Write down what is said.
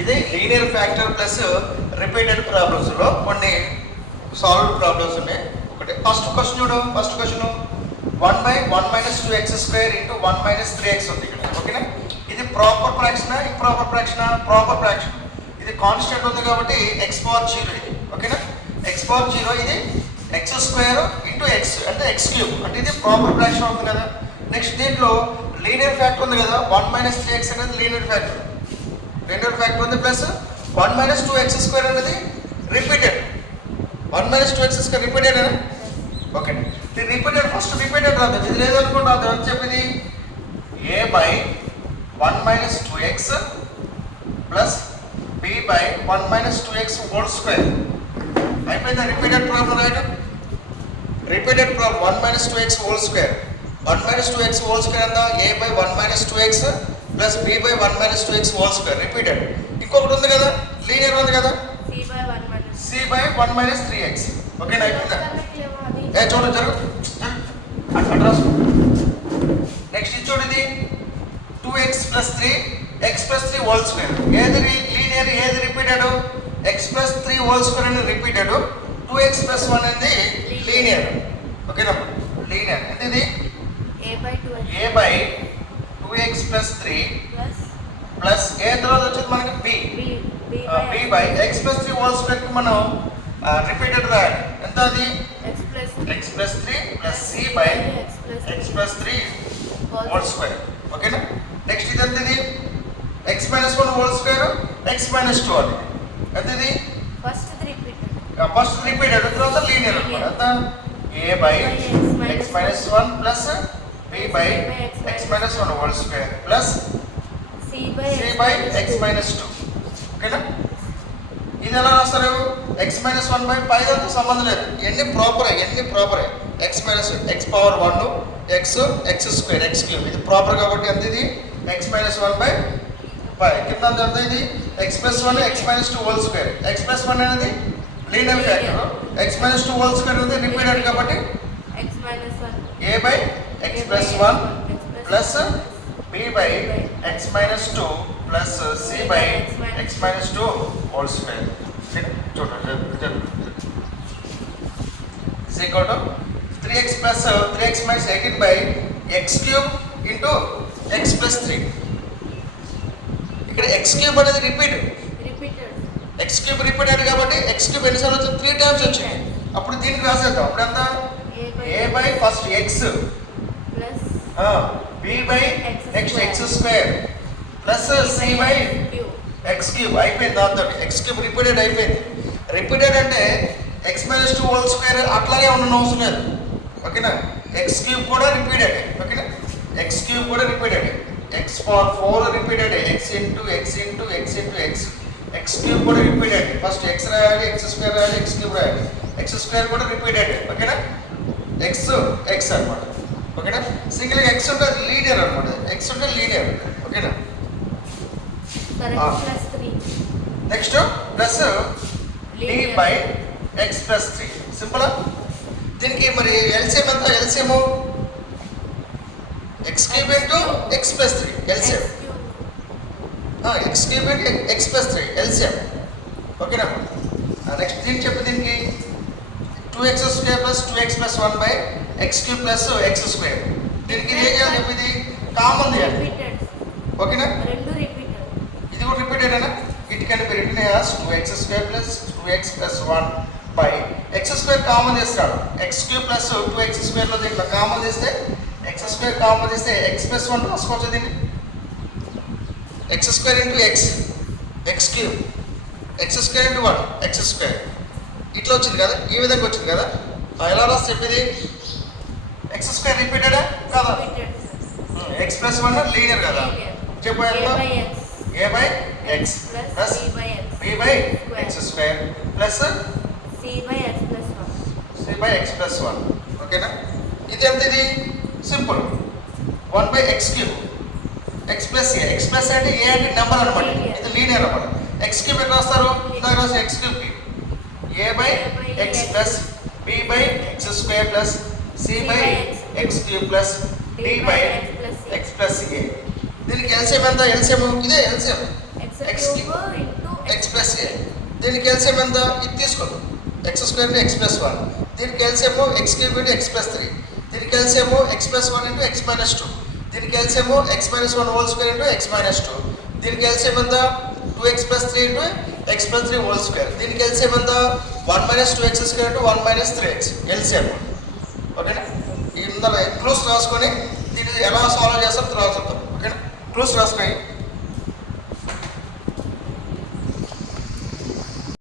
ఇది linear factor plus repeated problems లో కొన్ని సాల్వ్డ్ ప్రాబ్లమ్స్ ఉన్నాయి. ఒకటి ఫస్ట్ క్వశ్చన్ చూడు. First question 1/1 - 2x² into 1 - 3x ఉంది ఇక్కడ. ఓకేనా? ఇది proper fraction improper fraction? Proper fraction. ఇది కాన్స్టెంట్ ఉంది కాబట్టి x⁴ ఇది. ఓకేనా? x⁴ ఇది x² ఇంటూ x అంటే x³ అంటే ఇది ప్రాపర్ ఫ్రాక్షన్ అవుతుంది కదా. నెక్స్ట్ దీంట్లో లీనియర్ ఫ్యాక్టర్ ఉంది కదా. 1 - 3x అనేది లీనియర్ ఫ్యాక్టర్. లీనియర్ ఫ్యాక్టర్ ఉంది ప్లస్ 1 - 2x² అనేది రిపీటెడ్. 1 - 2x² రిపీటెడ్ అని. ఓకే, ఇది రిపీటెడ్. ఫస్ట్ రిపీటెడ్ రాదు, ఇది లేదనుకోండి. అది అని చెప్పింది a/1 - 2x plus b/1 - 2x whole square. అయిపోయిందా రిపీటెడ్ ప్రాబ్లం రాయడం? Repeated problem 1 - 2x whole square. 1 - 2x whole square అంతా a/1 - 2x plus b/1 - 2x whole square repeated. ఇంకొకటి ఉంది కదా లీనియర్ ఉంది కదా c/1 - 3x. ఓకేనా? అయిపోయిందా? చూడు జరుగు అట్లా రాసు. నెక్స్ట్ ఇది చూడు, ఇది 2x + 3 x + 3 హోల్ స్క్వేర్. ఏది లీనియర్ ఏది రిపీటెడ్? x + 3 హోల్ స్క్వేర్ అనేది రిపీటెడ్, 2x + 1 అనేది లీనియర్. ఓకేనా? లీనియర్ అంటే ఇది a/2x + 3 ప్లస్ ఏ తర్వాత వచ్చేది మనకి b/x + 3 హోల్ స్క్వేర్ కి మనం రిపీటెడ్ రాయాలి. ఎంత అది? x + 3 plus c/x + 3 whole square. ఓకేనా? నెక్స్ట్ ఇది ఎంత? ఇది x - 1 హోల్ స్క్వేర్ x - 2 అది ఎంత? ఇది ఫస్ట్ రిపీటెడ్ తర్వాత లీనియర్ అన్నమాట. ఎంత? a/x - 1 plus b/x - 1 whole square plus c/x - 2. ఓకేనా? ఇది ఎలా రాస్తారు? x - 1 పైదంతా సంబంధం లేదు. ఎన్ని ప్రాపరే x - x⁴1 x² x³ ఇది ప్రాపర్ కాబట్టి ఎంత? ఇది x - 1/5 కింద ఎంత? ఇది x + 1 x - 2 whole square. x + 1 అనేది linear factor, x - 2 whole square అనేది రిపీటెడ్ కాబట్టి a/x + 1 plus b/x - 2 plus c/x - 2 whole square. చూడండి 3x + 3x - 18/x³ into x + 3. ఇక్కడ x³ అనేది రిపీటెడ్, x³ రిపీటెడ్ కాబట్టి x³ ఎన్నిసార్లు వచ్చింది? 3 టైమ్స్ వచ్చింది. అప్పుడు దీనికి రాసేద్దాం. అప్పుడు ఎంత? a/ఫస్ట్ x b/x² ప్లస్ c/x³ అయిపోయింది. దాంతో x³ రిపీటెడ్ అయిపోయింది. రిపీటెడ్ అంటే x - 2 హోల్ స్క్వేర్ అట్లాగే ఉండడం అవసరం లేదు. ఓకేనా? x³ కూడా రిపీటెడ్. ఓకేనా? x³ కూడా repeated, x⁴ repeated, x × x × x × x x³ కూడా రిపీటెడ్. ఫస్ట్ x రాయాలి, x² రాయాలి, x³ రాయాలి. x² కూడా రిపీటెడ్. ఓకేనా? x అన్నమాట. ఓకేనా? సింగిల్ x ఉంటే అది లీనియర్ అన్నమాట. x ఉంటే లీనియర్. ఓకేనా? Next plus d/x + 3 simple. దీనికి మరి ఎల్సిఎం ఎంత? LCM x³ into x + 3 LCM. x³ into x + 3 LCM. ఓకేనా? నెక్స్ట్ దీనికి చెప్పి దీనికి 2x² + 2x + 1/x³ + x². దీనికి ఏం చేయాలి చెప్పి? ఇది కామన్ చేయాలి. ఓకేనా? ఇది కూడా రిపీటెడ్ అయినా it can be written as 2x² + 2x + 1/x² common చేస్తాడు. x³ + 2x² లో దీంట్లో కామన్ చేస్తే x² కామన్ చేస్తే x + 1 రాసుకోవచ్చు. దీన్ని x² × x x³ x² × 1 x² ఇట్లా వచ్చింది కదా, ఈ విధంగా వచ్చింది కదా. ఎలా రాస్తే చెప్పేది? x² రిపీటెడా కదా? x + 1 లీనియర్ కదా. చెప్పు ఎంత? a/x plus b/x² plus c/x + 1. ఓకేనా? ఇది ఎంత? ఇది simple 1/x³ x + a. x + అంటే ఏ అంటే నెంబర్ అనమాట. ఇది లీనియర్ అనమాట. x³ ఎట్లా రాస్తారు? ఇందాక రాసిన x³ a/x plus b/x² plus c/x³ plus d/x + a. దీనికి ఎల్సిఎం ఎంత? ఎల్సిఎం ఇదే ఎల్సిఎం x³ ఎక్స్ ప్లస్ ఏ. దీనికి ఎల్సిఎం ఎంత? ఇది తీసుకోండి, X square into X plus 1. దీనికి LCM X cube into X plus 3. దీనికి LCM X plus 1 into X minus 2. దీనికి LCM X minus 1 whole square into X minus 2. దీనికి LCM ఎంత? 2x plus 3 into X plus 3 whole square. దీనికి LCM ఎంత? 1 minus 2x square into 1 minus 3x LCM. ఓకేనా? ఇందులో clues రాసుకొని దీన్ని ఎలా సాల్వ్ చేస్తారో తర్వాత చూద్దాం. ఓకేనా? క్లూస్ రాసుకొని